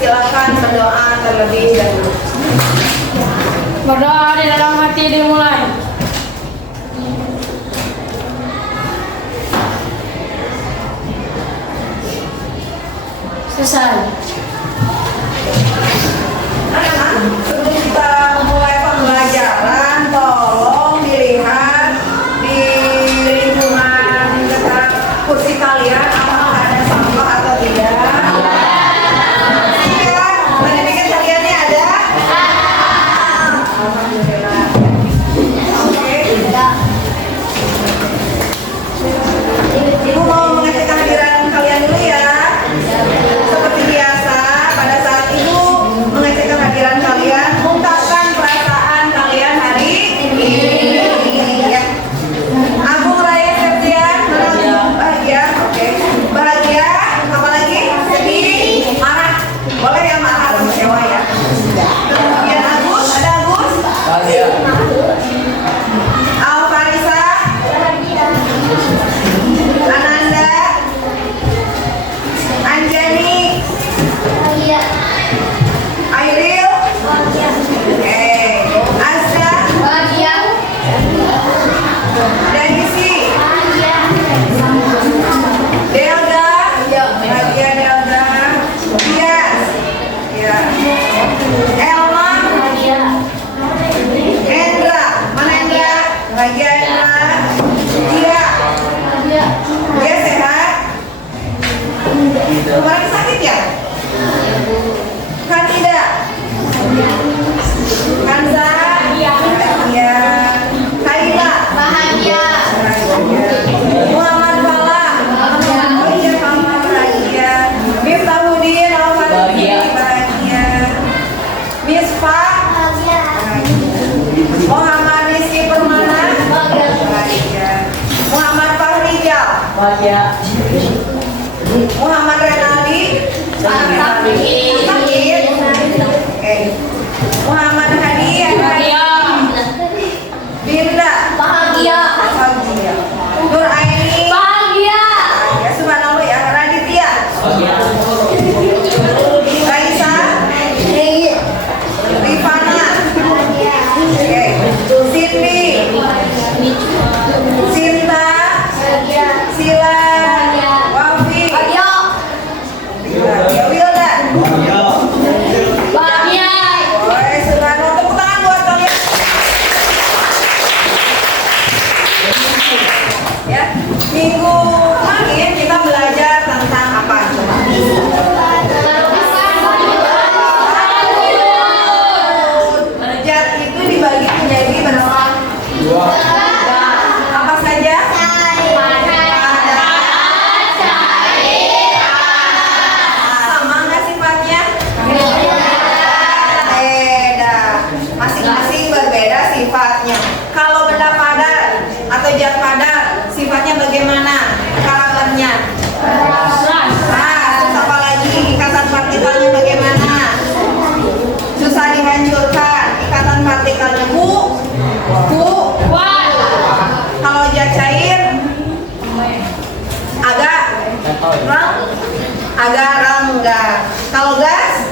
silakan berdoa terlebih dahulu. Berdoa di dalam hati dimulai. Selesai. Anak-anak, sebelum kita mulai pembelajaran, tolong dilihat di lingkungan dekat kursi kalian apakah ada sampah atau tidak. Ya, pendidikan kalian ini ada? Alhamdulillah. Oke. Ibu mau mengecek kehadiran kalian dulu ya. Seperti biasa, pada saat Ibu mengecek kehadiran kalian, ungkapkan perasaan kalian hari ini. Ya. Agung Raya Septian, bahagia, oke. Bahagia, apa lagi? Sedih, marah. Boleh ya marah atau kecewa ya. Kemudian Agus, ada Agus? Bahagia. Alfarisa, Ananda, Anjani, Airil, Azda, Danisi, Delda, bahagia Delda, Tias, ya, Elma, Endra, mana Endra? Bahagia Endra, Dia, dia sehat? Kemarin sakit ya? Kan tidak? Kanza? Bahagia. Kaila? Bahagia. Muhammad Fala? Oh iya, Fala bahagia. Miftahudin Al-Fatih? Bahagia. Misfa? Muhammad Rizky Permana? Bahagia. Muhammad Fahrijal? Bahagia. Muhammad Renaldi? Sakit. Oke. Muhammad Hadi? Birda? Bahagia. Nur Aini? Bahagia. Subhanallah ya. Raditya? Raisa? Rifana? Oke. Cindy? Sinta? Sila? Wafi? Ya Wildan? Oke, selamat tepuk tangan buat kalian. Ya, minggu kemarin kita belajar tentang apa? Zat itu dibagi menjadi berapa? Dua. Apa saja? Sama nggak sifatnya? Beda. Masing-masing berbeda sifatnya. Kalau benda padat atau zat padat, sifatnya bagaimana? Karakternya? Terus apa lagi? Ikatan partikelnya bagaimana? Susah dihancurkan. Ikatan partikelnya kalau zat cair agak renggang. Kalau gas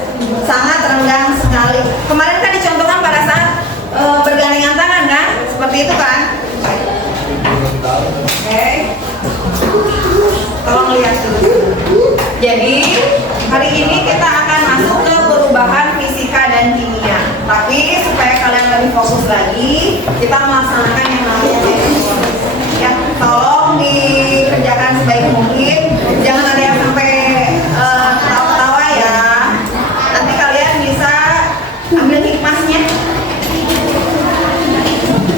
sangat renggang sekali. Kemarin kan dicontohkan pada saat bergandengan tangan kan? Seperti itu kan? Oke. Tolong lihat dulu. Jadi hari ini kita akan masuk ke perubahan fisika dan kimia. Tapi supaya kalian lebih fokus lagi, kita melaksanakan yang namanya elektronik. Ya, tolong dikerjakan sebaik mungkin. Jangan ada yang sampai ketawa-ketawa ya. Nanti kalian bisa ambil hikmahnya.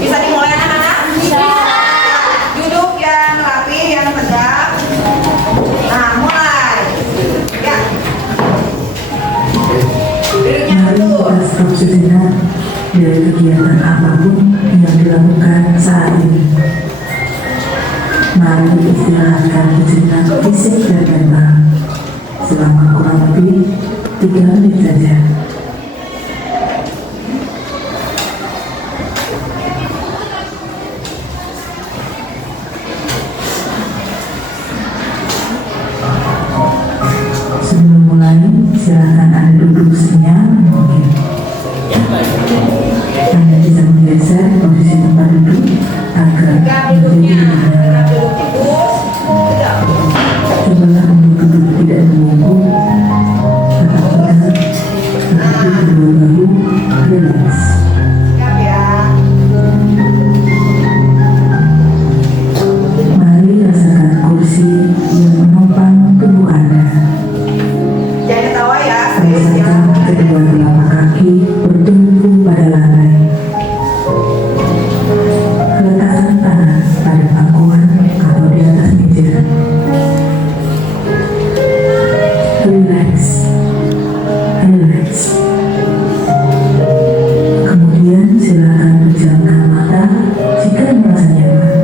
Bisa dimulai anak-anak? Bisa. Duduk yang rapi, yang tegak. Nah, mulai. Ya. Duduknya betul. Stop sejenak dari kegiatan apapun yang dilakukan saat ini. Mari istirahatkan sejenak fisik dan mental selama kurang lebih 3 menit saja. Sebelum mulai, silakan Anda Relax. Kemudian silakan pejamkan mata jika merasa nyaman.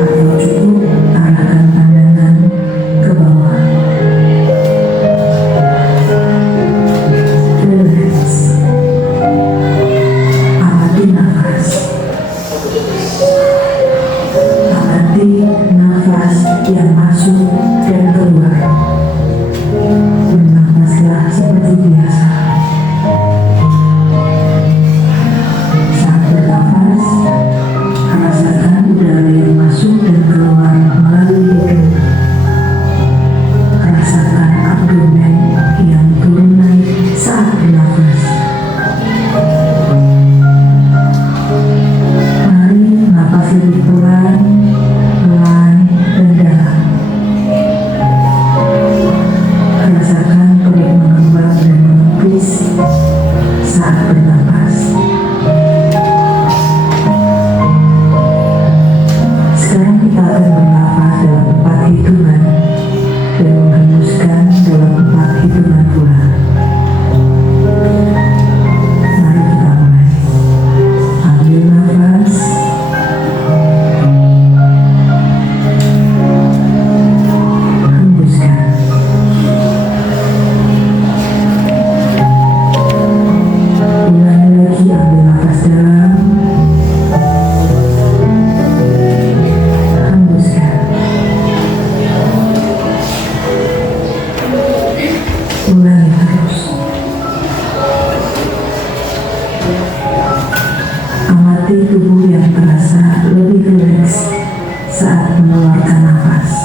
Atau cukup arahkan pandangan ke bawah. Relax. Amati nafas. Amati nafas yang masuk dan keluar. Bernafaslah seperti biasa. Saat bernafas, rasakan udara yang masuk dan keluar melalui hidung. Rasakan abdomen yang turun naik saat bernafas. Mari napas lebih pelan, dan dalam. Rasakan perut mengembang dan mengempis saat bernapas. Sekarang kita akan bernapas dalam 4 hitungan dan menghembuskan dalam 4 hitungan pula. Mari kita mulai. Ambil nafas. Hembuskan. Ulangi lagi, ambil nafas dalam. Hembuskan. Ulangi terus. Amati tubuh yang terasa lebih rileks saat mengeluarkan nafas.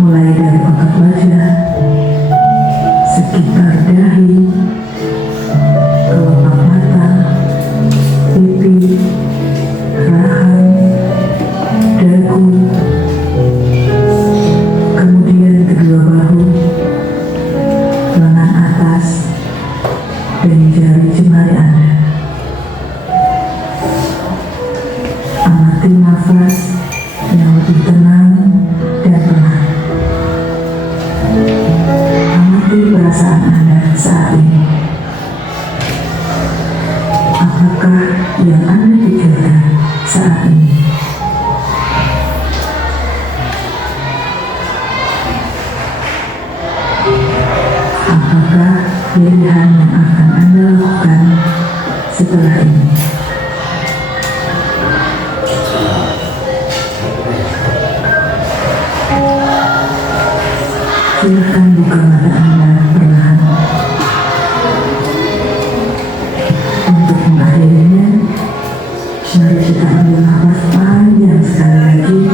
Mulai dari otot wajah, sekitar dahi, kelopak mata, pipi, rahang, dagu, kemudian kedua bahu, lengan atas, dan jari jemari Anda. Amati nafas yang lebih tenang dan pelan. Amati perasaan Anda saat ini. Apakah yang Anda pikirkan saat ini? Apakah pilihan yang akan Anda lakukan setelah ini? Silakan buka mata Anda perlahan. Untuk mengakhirinya, mari kita ambil nafas panjang sekali lagi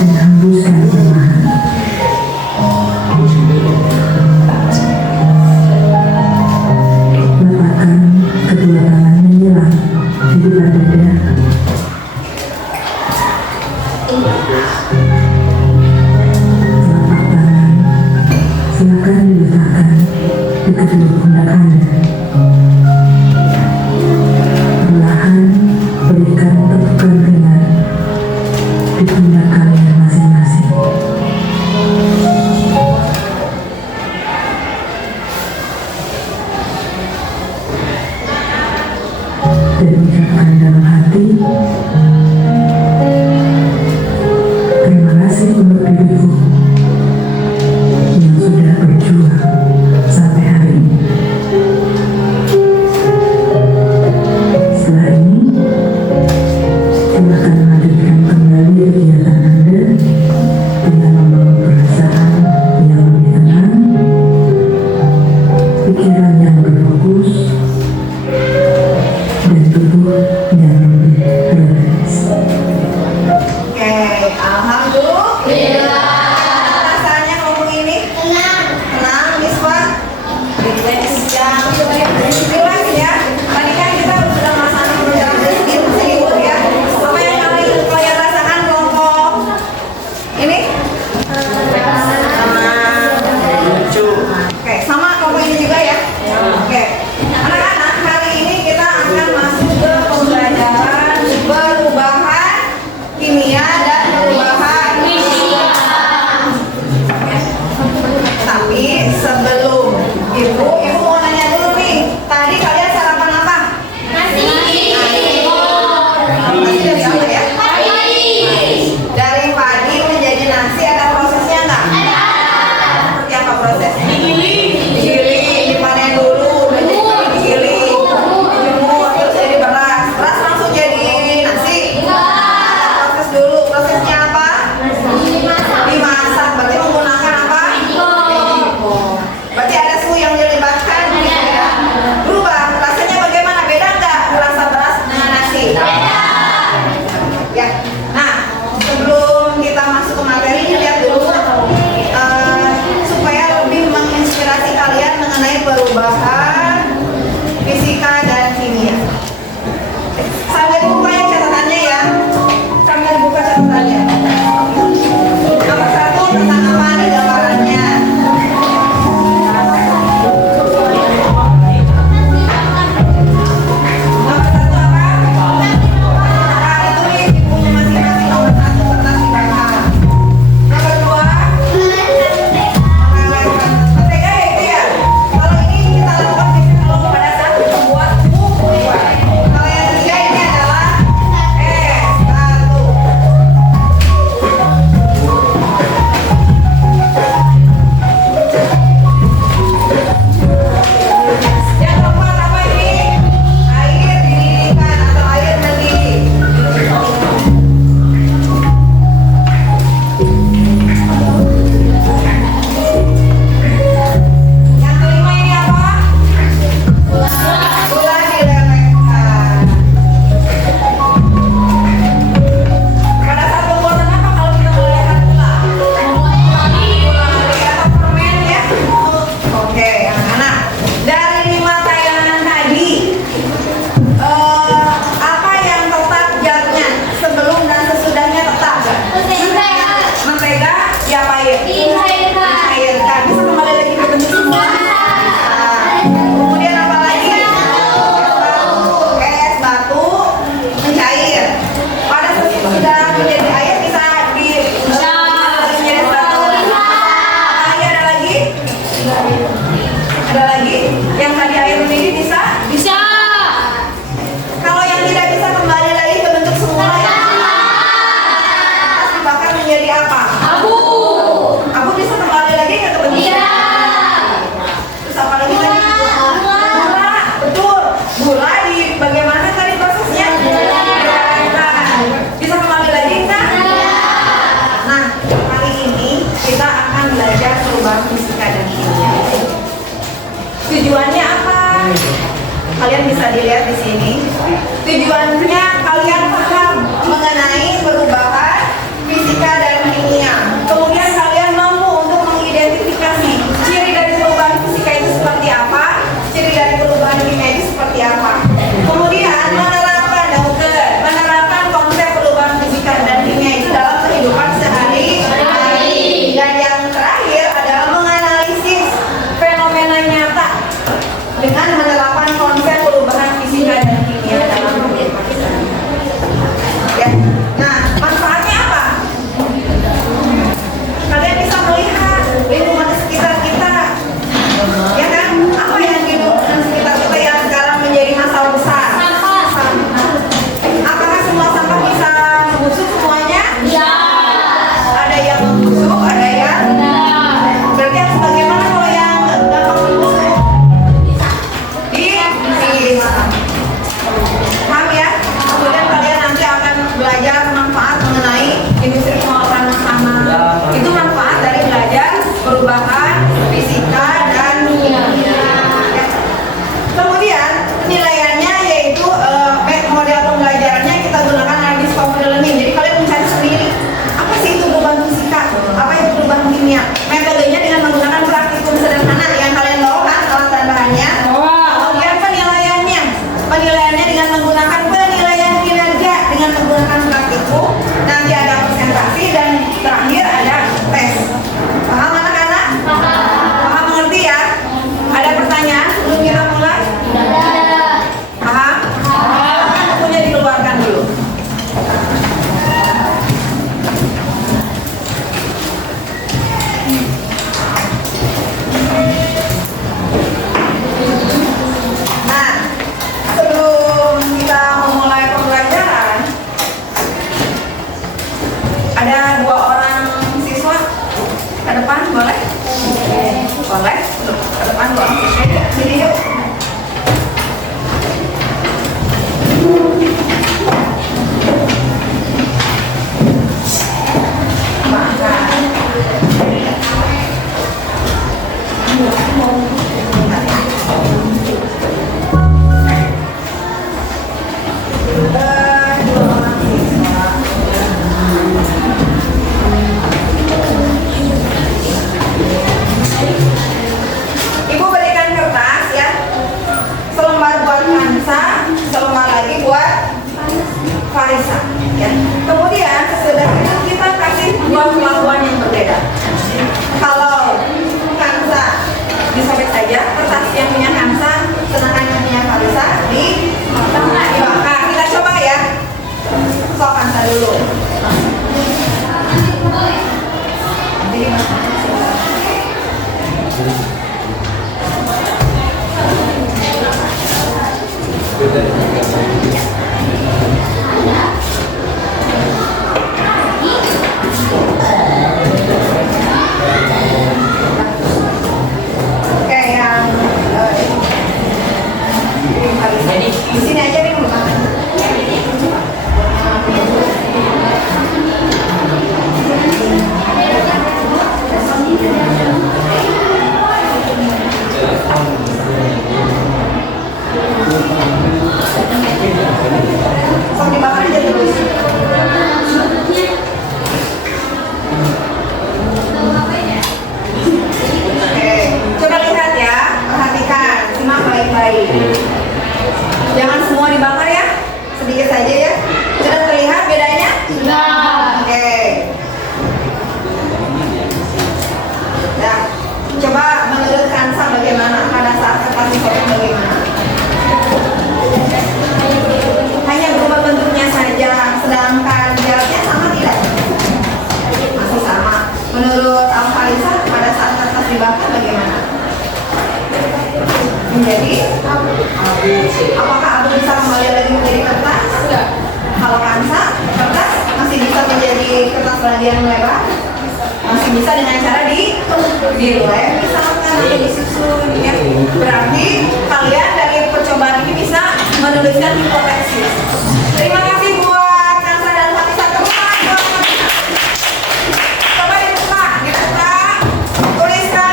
dan hembuskan perlahan. Letakkan kedua tangan menyilang di depan dada. Telapak tangan silakan diletakkan di kedua pundak Anda. Perlahan berikan tepukan ringan di pundak kalian masing-masing. Dan ucapkan dalam hati, terima kasih untuk diriku yang sudah berjuang sampai hari ini. perubahan fisika dan kimia. Tujuannya apa? Kalian bisa dilihat di sini. Tujuannya kalian paham mengenai perubahan fisika dan kimia. Kemudian kalian mampu untuk mengidentifikasi ciri dari perubahan fisika itu seperti apa, ciri dari perubahan kimia itu seperti apa. Kemudian menerapkan konsep perubahan fisika dan kimia itu dalam kehidupan sehari-hari. Dan yang terakhir adalah menganalisis fenomena nyata dengan menerapkan konsep perubahan fisika dan kimia dalam kehidupan sehari-hari. Ya. Nah, manfaatnya apa? Kalian bisa melihat lingkungan sekitar kita, ya kan? Apa yang di lingkungan sekitar kita yang sekarang menjadi masalah besar? Apakah semua sampah bisa membusuk semuanya? Ya. Ada yang membusuk, ada yang berarti harus bagaimana kalau yang gampang membusuk? Dipisah. Paham ya? Kemudian kalian nanti akan belajar manfaat mengenai industri pengolahan makanan. Itu manfaat dari belajar perubahan fisika dan kimia. Ya. Kemudian penilaiannya yaitu model pembelajarannya kita gunakan analysis computer learning. Jadi kalian mencari sendiri apa sih itu perubahan fisika, apa itu perubahan kimia. Metodenya dengan menggunakan praktikum sederhana yang kalian bawa kan alat dan bahannya. Kemudian penilaiannya dengan menggunakan penilaian kinerja dengan menggunakan praktikum. Nanti ada presentasi dan terakhir ada tes. Paham anak-anak? Paham, mengerti ya? Ada pertanyaan sebelum kita mulai? Paham? Bukunya dikeluarkan dulu. Nah, sebelum kita memulai pembelajaran, ada 2 orang siswa ke depan, boleh? Boleh? Ke depan 2 orang siswa. Sini yuk. Ibu berikan kertas ya, selembar buat Hansa, selembar lagi buat Farisa ya. Kemudian sesudah itu kita kasih 2 kelakuan yang berbeda. Kalau Hansa disobek saja kertas yang punya Hansa, sedangkan yang punya Farisa dibakar. Kita coba ya. Sok Hansa dulu. Nanti dimakan. Oke, yang di sini aja nih makan. Sok dimakan aja terus. Oke, coba lihat ya, perhatikan, simak baik-baik. Jangan semua dibakar ya, sedikit saja ya. Sudah terlihat bedanya? Sudah. Oke. Nah, coba menurut Kansa bagaimana pada saat kertas disobek bagaimana? Hanya berubah bentuknya saja, sedangkan jaraknya sama tidak? Masih sama. Menurut Alfarisa pada saat kertas dibakar bagaimana? Menjadi abu. Apakah abu bisa kembali lagi menjadi kertas? Sudah. Kalau Kansa, kertas masih bisa menjadi kertas lagi yang lebar? Masih bisa dengan cara dilem misalkan atau disusun ya. Berarti kalian dari percobaan ini bisa menuliskan hipotesis. Terima kasih buat Kansa dan Farisa. Coba dibuka, tuliskan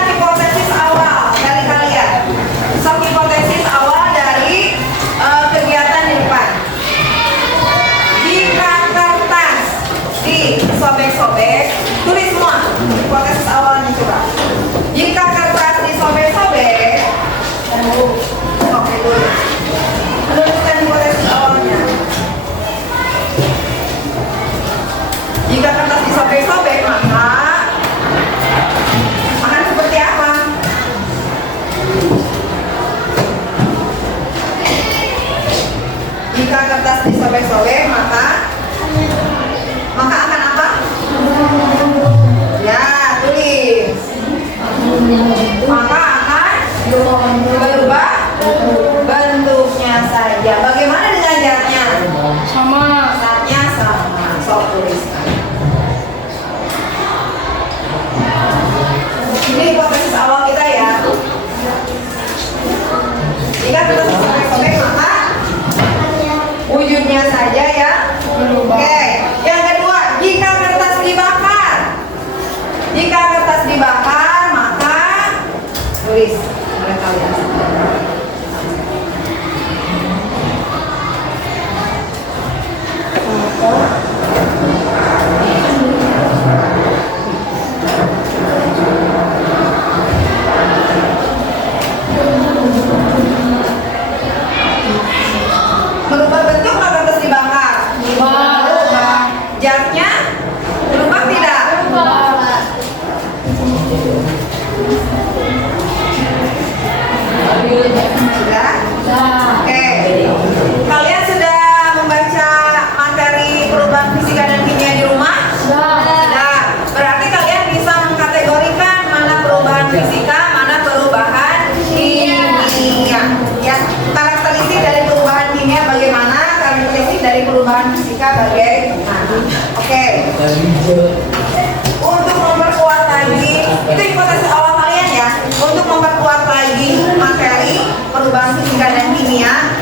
Ini hipotesis awal kita ya. Jika kita sobek-sobek maka wujudnya saja ya. Oke. Yang kedua, jika kertas dibakar. Jika kertas dibakar maka tulis oleh kalian. Berubah bentuk nggak kertas dibakar? Berubah. Zatnya berubah tidak? Sudah? Oke. Kalian sudah membaca materi perubahan fisika dan kimia di rumah? Sudah. Berarti kalian bisa mengkategorikan mana perubahan fisika, mana perubahan kimia. Ya, karakteristik dari perubahan kimia bagaimana, karakteristik dari perubahan fisika bagaimana. Oke. Untuk memperkuat lagi, itu hipotesis awal kalian ya. Untuk memperkuat lagi materi perubahan fisika dan kimia,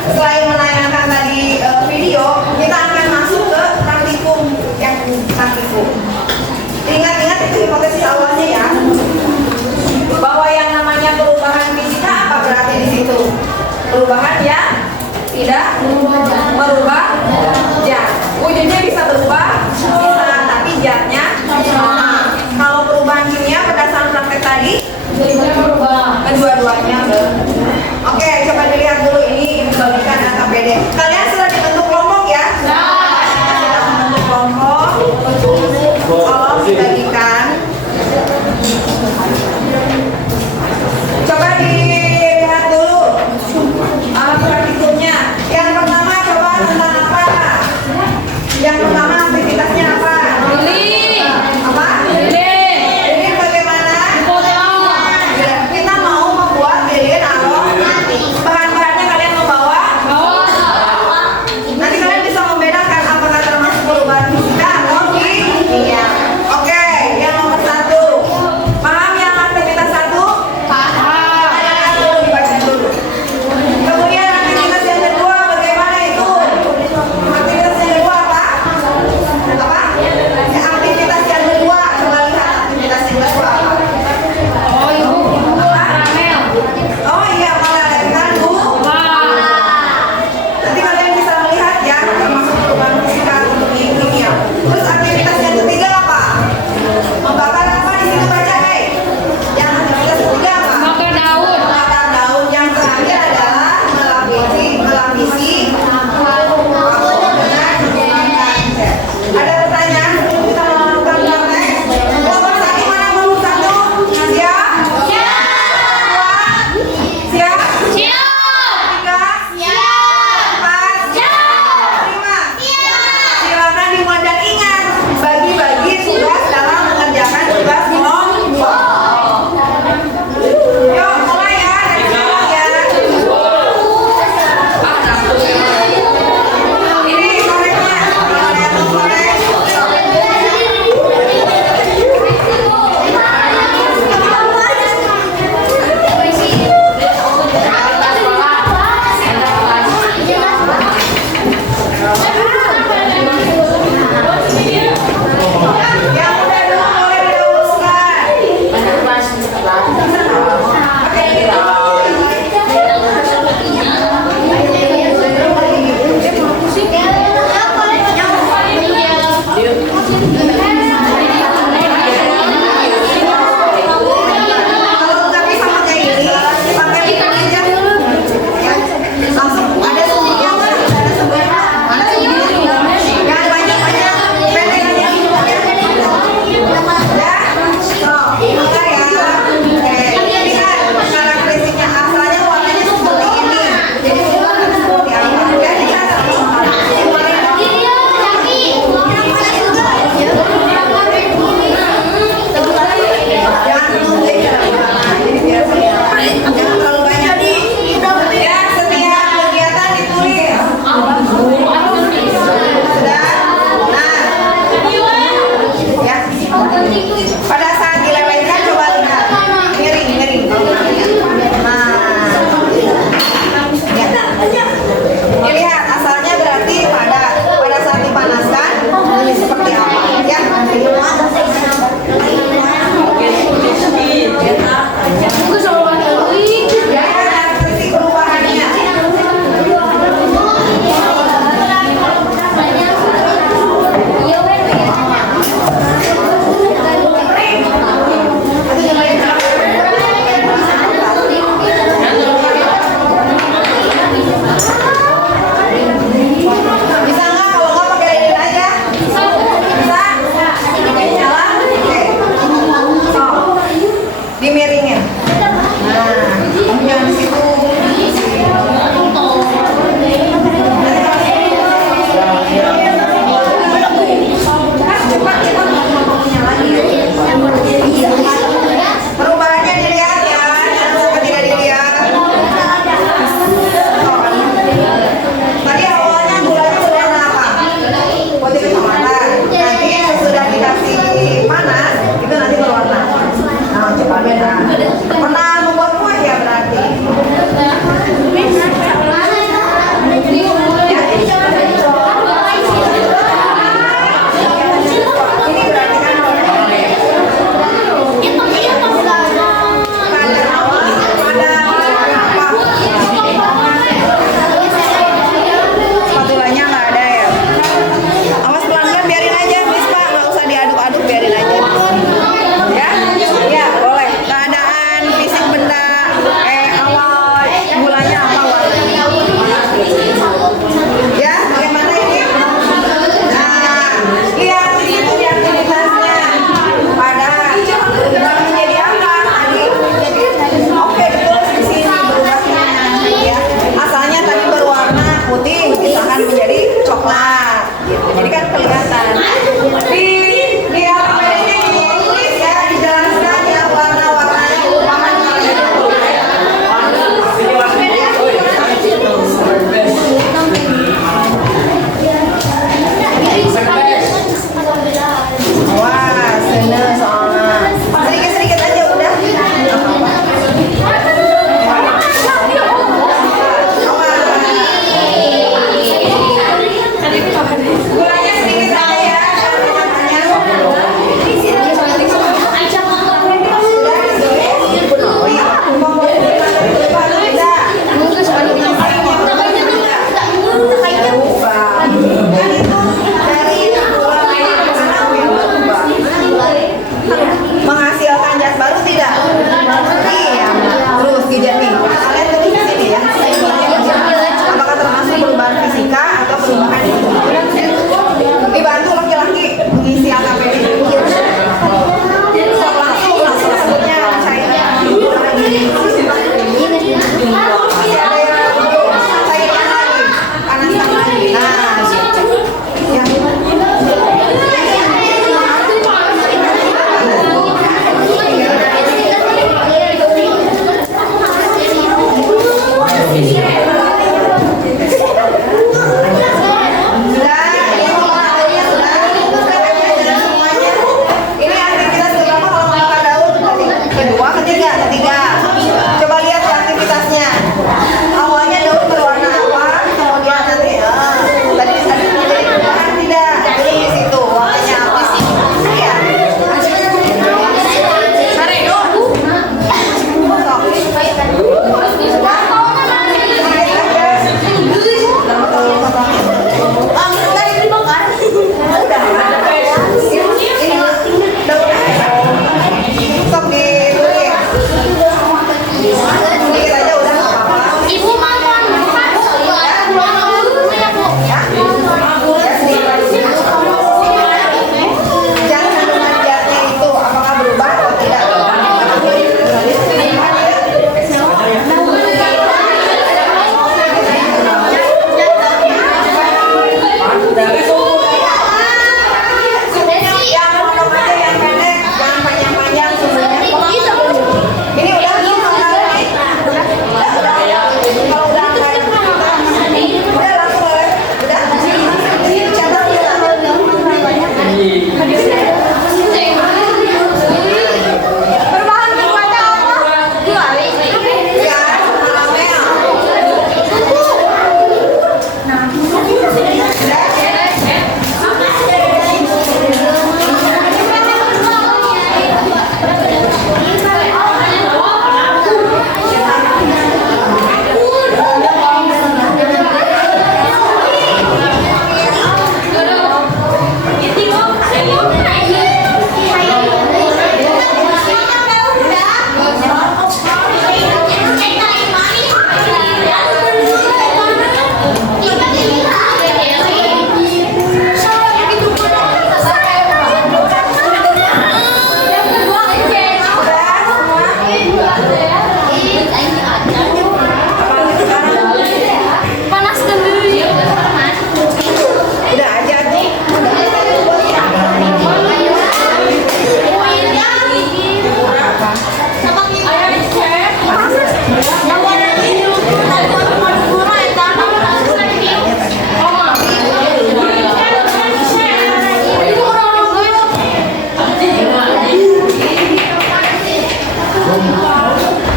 dimiringin. Nah, kamu jangan di situ. Perubahannya dilihat ya, apa tidak dilihat? Tadi awalnya gulanya berwarna apa? Putih kecoklatan. Nanti sesudah dikasih panas, itu nanti berwarna. Nah, coba beda.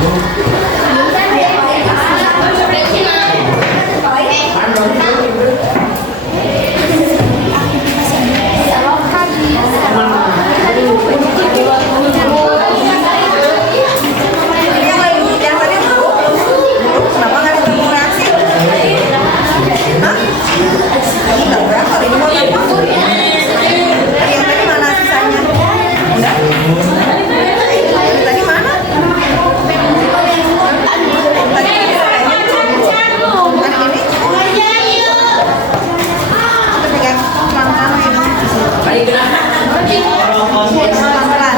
Yang lain, yang tadi belum. Kenapa nggak ketemu reaksi? Hah? Enggak berapa? Ini mau berapa? Yang tadi mana sisanya? Udah? Tadi mana? Tadi ini? Kita pegang pelan-pelan ya. Pelan-pelan.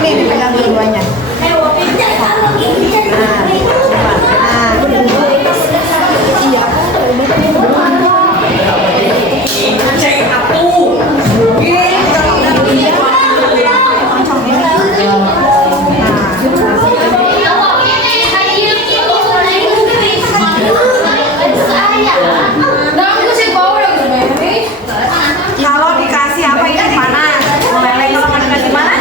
Ini dipegang dua-duanya. Kalau dikasih apa ini panas, meleleh. Kalau nggak dikasih panas,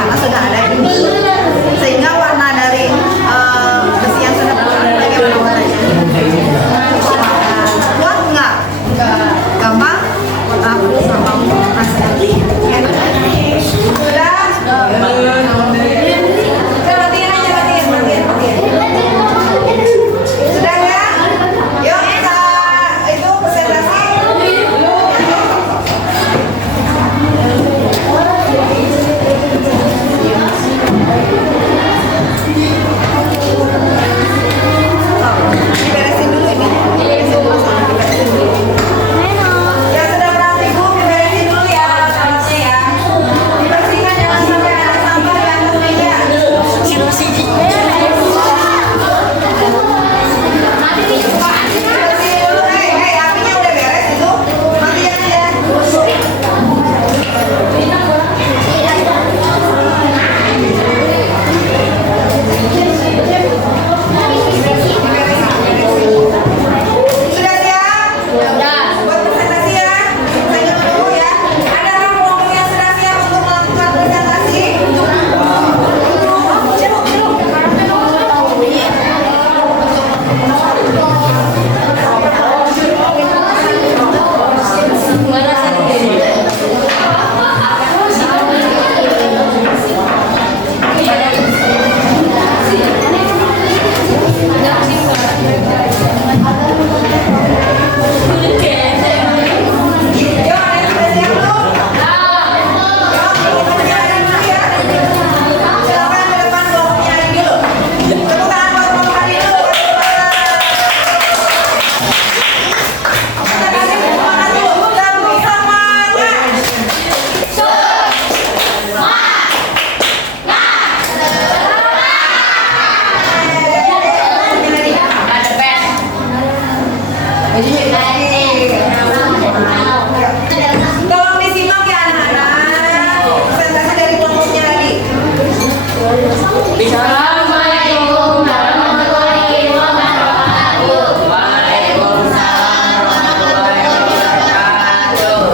karena sudah ada ini. Sehingga warna dari besi yang sudah keluar bagaimana warnanya? Kuat nggak? Gampang? Aku sama Mas Eli. Sudah? Sudah ya? Yuk kita itu presentasi. Diberesin dulu ini. Diberesin dulu. Yang sudah pernah ibu diberesin dulu ya alatnya ya. Dibersihkan jangan sampai ada sampah di atas meja. Dibersihin dulu. Apinya udah beres itu. Matiin aja. Sudah siap? Buat presentasi ya. Saya nyoba dulu ya. Ada orang yang sudah siap untuk melakukan presentasi? Yuk, ada yang sudah siap belum? Yuk, kita nyalain dulu ya. Silakan ke depan kelompoknya lagi dulu. Tepuk tangan buat kelompok tadi dulu. Kita kasih semangat dulu. Gabung semangat. Tolong disimak ya anak-anak. Presentasi dari kelompoknya lagi. Assalamualaikum warahmatullahi wabarakatuh.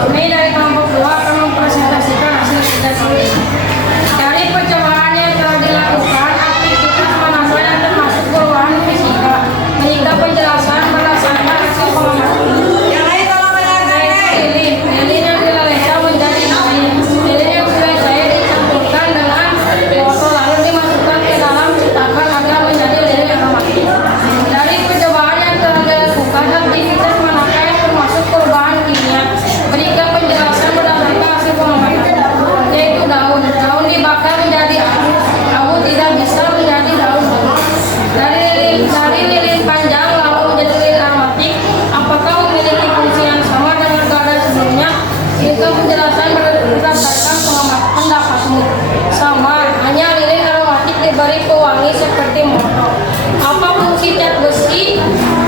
Kami dari kelompok 2 akan mempresentasikan hasil kita sendiri. Dari percobaan yang telah dilakukan, aktivitas menambah yang termasuk perubahan fisika. Menyita penjelasan berdasarkan hasil pengamatan. Yang lain tolong dengarkan. Lilin yang dilelehkan menjadi air. Lilin yang sudah cair dicampurkan dengan botol lalu dimasukkan ke dalam cetakan agar menjadi lilin aromatik. Dari percobaan yang telah dilakukan, aktivitas manakah yang termasuk perubahan kimia? Berikan penjelasan berdasarkan hasil pengamatan, yaitu daun. Daun dibakar menjadi abu. Abu tidak bisa menjadi daun. Dari lilin panjang lalu menjadi lilin aromatik, apakah memiliki fungsi yang sama dengan keadaan sebelumnya? Itu penjelasan berdasarkan pendapatmu. Sama, hanya lilin aromatik diberi pewangi seperti motor. Apa fungsi cat besi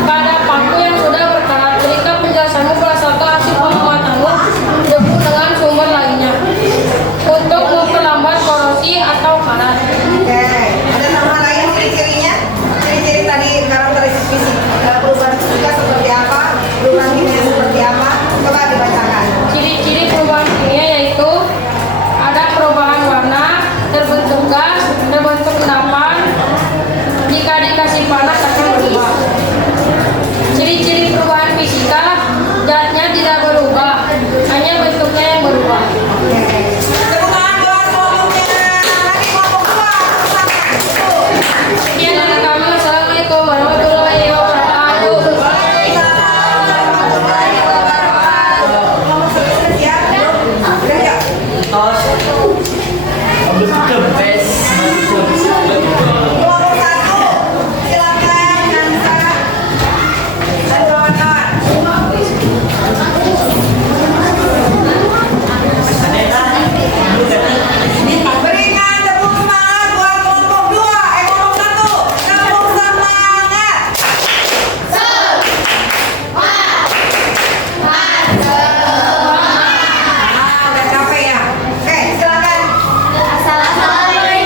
pada paku yang sudah berkarat? Berikan penjelasanmu berdasarkan hasil pengamatanmu dihubung dengan sumber lainnya. Untuk memperlambat korosi atau karat. Oke, ada tambahan lain ciri-cirinya? Ciri-ciri tadi karakteristik fisik. Perubahan fisika seperti apa? Perubahan kimia seperti apa? Coba dibacakan. Ciri-ciri perubahan kimia yaitu ada perubahan warna, terbentuk gas, terbentuk endapan, jika dikasih panas akan berubah. Ciri-ciri perubahan fisika, zatnya tidak berubah, hanya bentuknya yang berubah. Tepuk tangan buat kelompoknya. Lagi kelompok 2. Sekian dari kami. Wassalamualaikum warahmatullahi wabarakatuh. Waalaikumsalam warahmatullahi wabarakatuh. Kelompok 1 sudah siap? Sudah yuk. Kelompok 1, silakan Nansa dan kawan-kawan. Berikan tepuk semangat buat kelompok 2, kelompok 1. Tepuk semangat. Udah capek ya? Oke, silakan. Assalamualaikum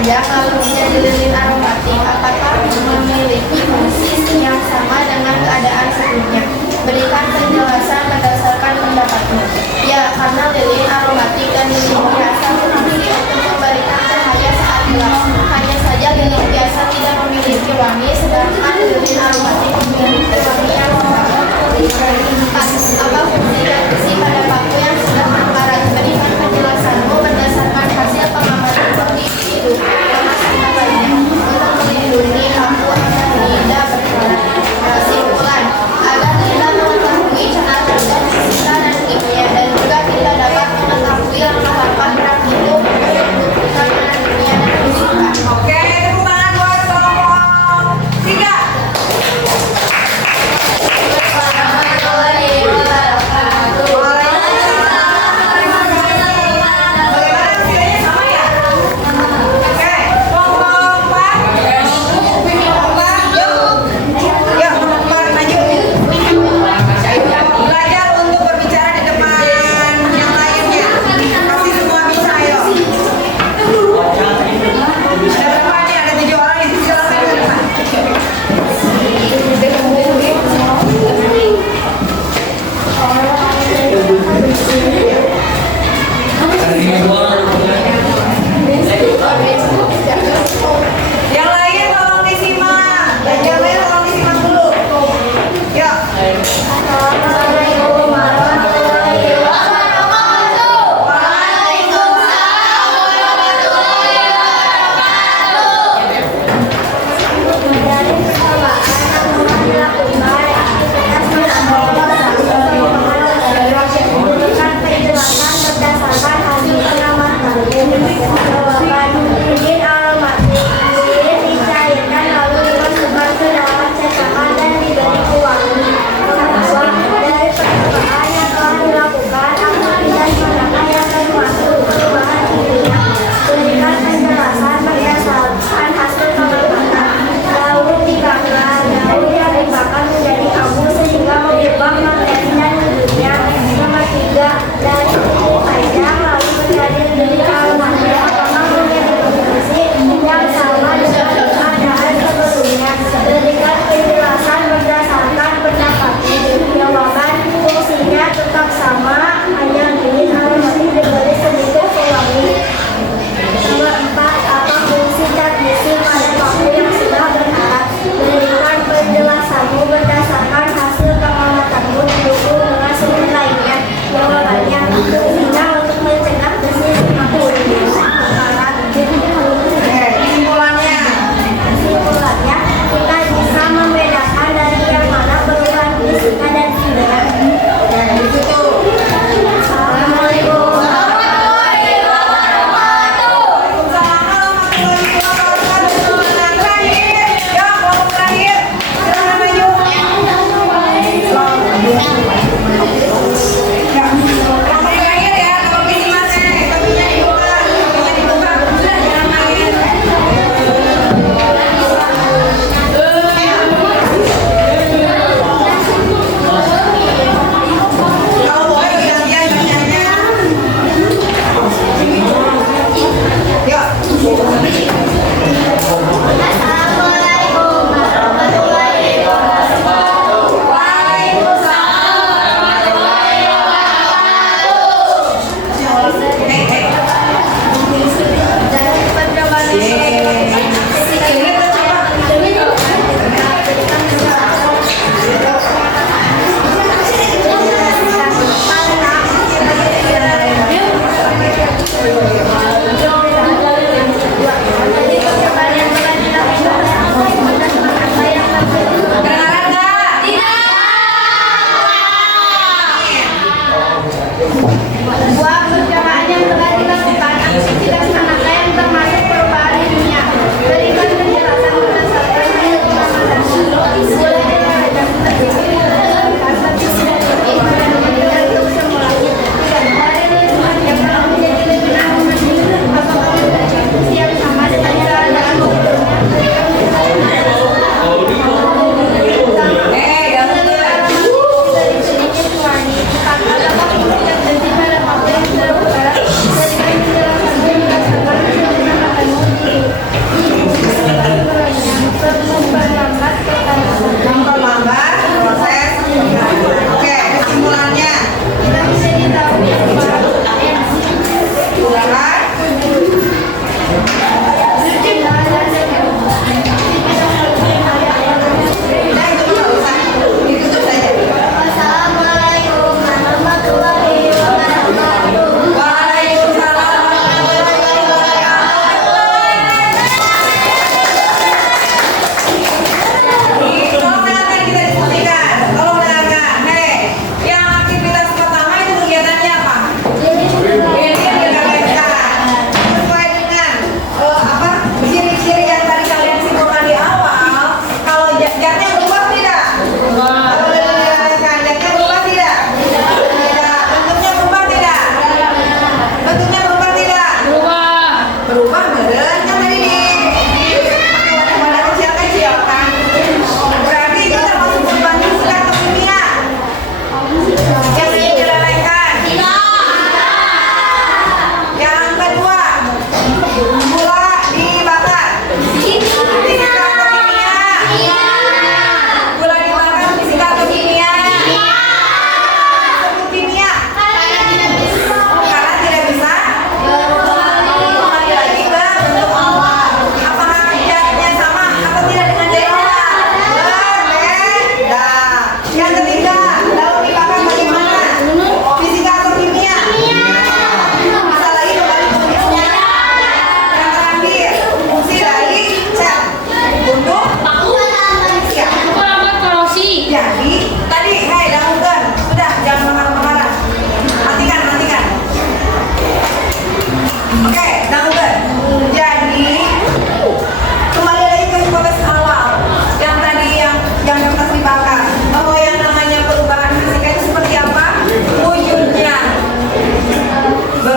panjang lalu menjadi lilin aromatik, apakah memiliki fungsi yang sama dengan keadaan sebelumnya? Berikan penjelasan berdasarkan pendapatmu. Ya, karena lilin aromatik dan lilin biasa berfungsi untuk memberikan cahaya saat gelap. Hanya saja lilin biasa tidak memiliki wangi, sedangkan lilin aromatik memiliki wangi yang sama. 4. Apa fungsi dan isi pada paku yang sudah berkarat? Berikan penjelasanmu berdasarkan hasil pengamatan bukti hidup pemasangan lainnya untuk melindungi paku agar tidak berkarat. Kesimpulan, agar kita mengetahui cara kerja fisika dan kimia dan juga kita dapat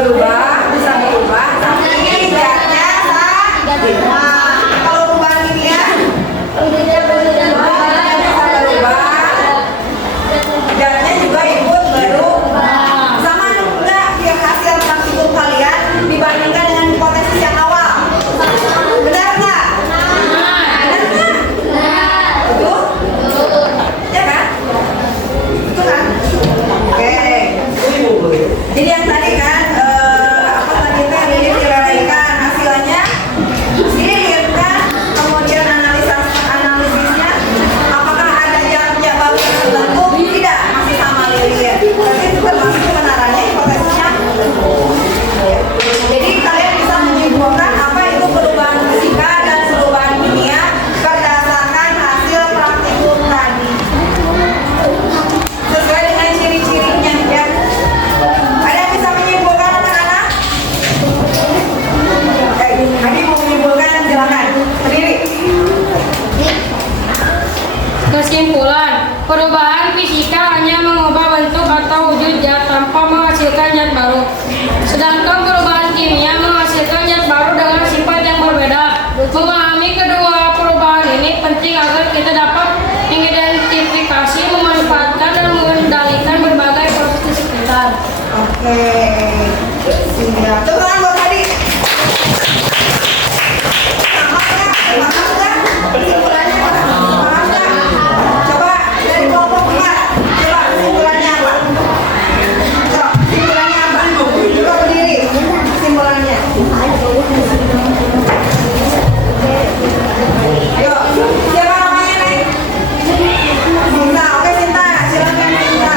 bisa berubah, tapi zatnya sama. Kalau perubahan kimia, bisa berubah, zatnya juga ikut berubah. Sama enggak ya hasil praktikum kalian dibandingkan dengan hipotesis yang awal? Benar nggak? Benar nggak? Betul? Ya kan? Itu kan? Oke. Jadi yang tadi kan apa tadi teh direlaikan hasilnya dilihatkan, kemudian analisisnya apakah ada jarak baru tertentu? Tidak, masih sama lihat. Berarti itu termasuk kebenarannya hipotesisnya. Jadi kalian bisa menyimpulkan apa itu perubahan fisika dan perubahan kimia berdasarkan hasil praktikum tadi. Sesuai dengan ciri-cirinya ya. Ada yang bisa menyimpulkan anak-anak? Adi mau menyimpulkan, silakan berdiri. Kesimpulan, perubahan fisika hanya mengubah bentuk atau wujud zat tanpa menghasilkan zat baru. Sedangkan perubahan kimia menghasilkan zat baru dengan sifat yang berbeda. Memahami kedua perubahan ini penting agar kita dapat mengidentifikasi, memanfaatkan, dan mengendalikan berbagai proses di sekitar. Oke, siap. Tepuk tangan buat tadi. Sama nggak? Paham nggak? Kesimpulannya apa? Paham nggak? Coba dari kelompok enggak? Coba kesimpulannya apa? Coba kesimpulannya apa? Coba berdiri. Kesimpulannya. Yuk, siapa namanya nih? Sinta. Oke Sinta, silakan Sinta.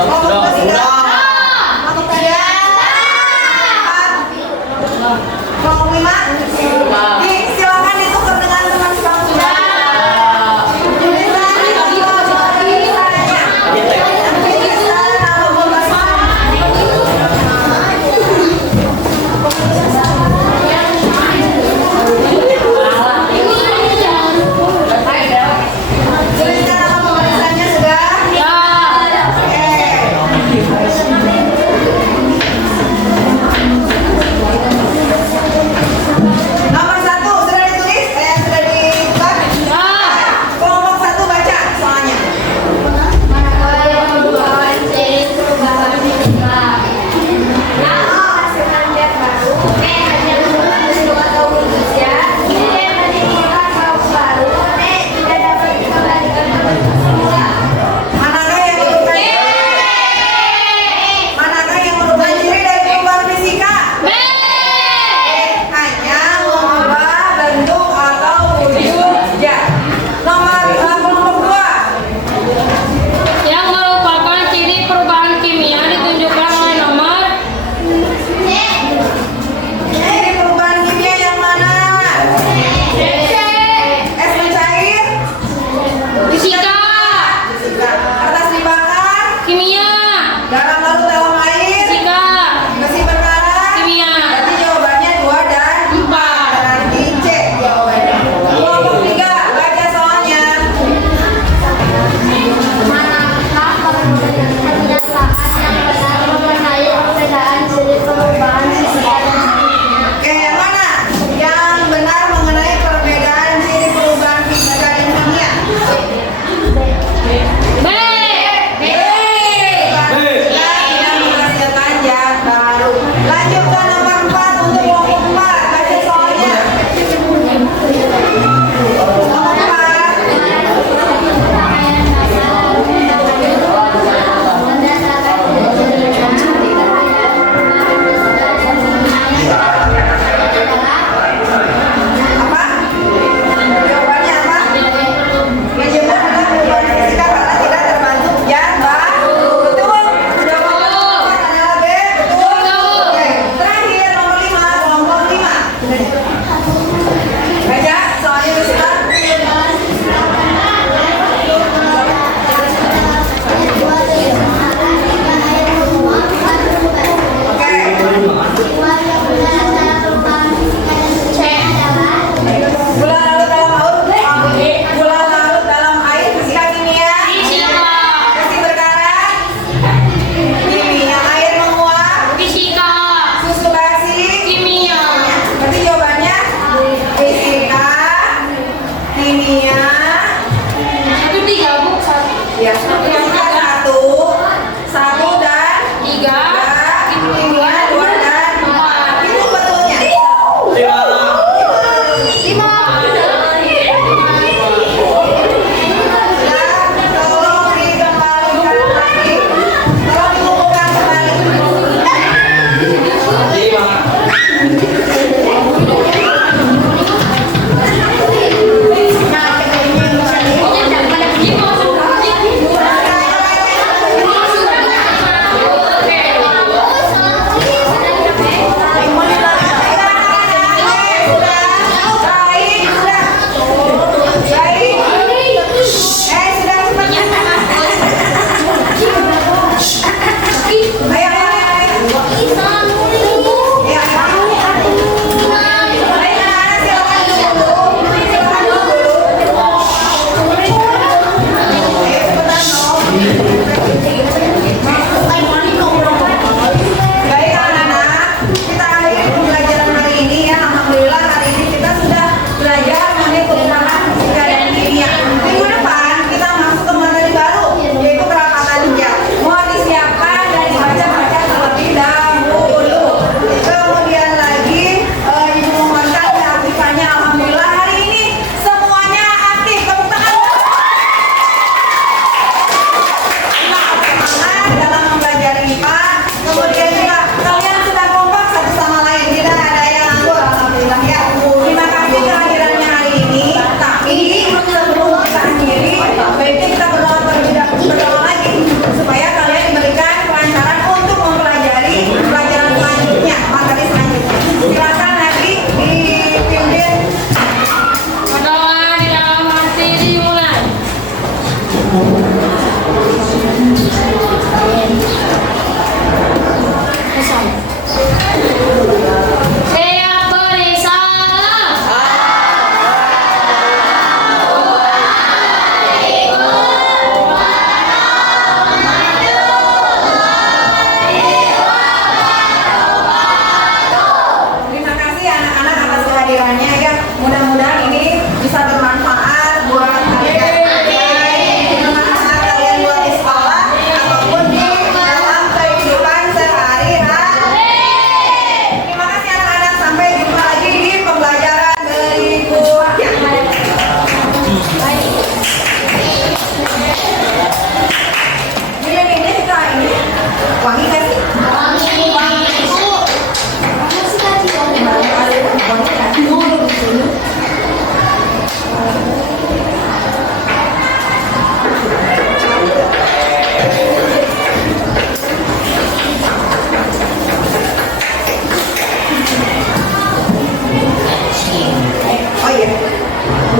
Kelompok ketiga. Kelompok tiga. Kelompok lima. Silakan ditukar dengan teman sebangsa.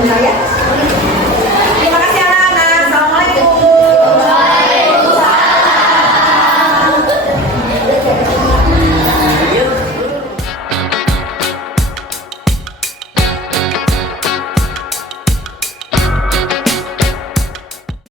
percaya?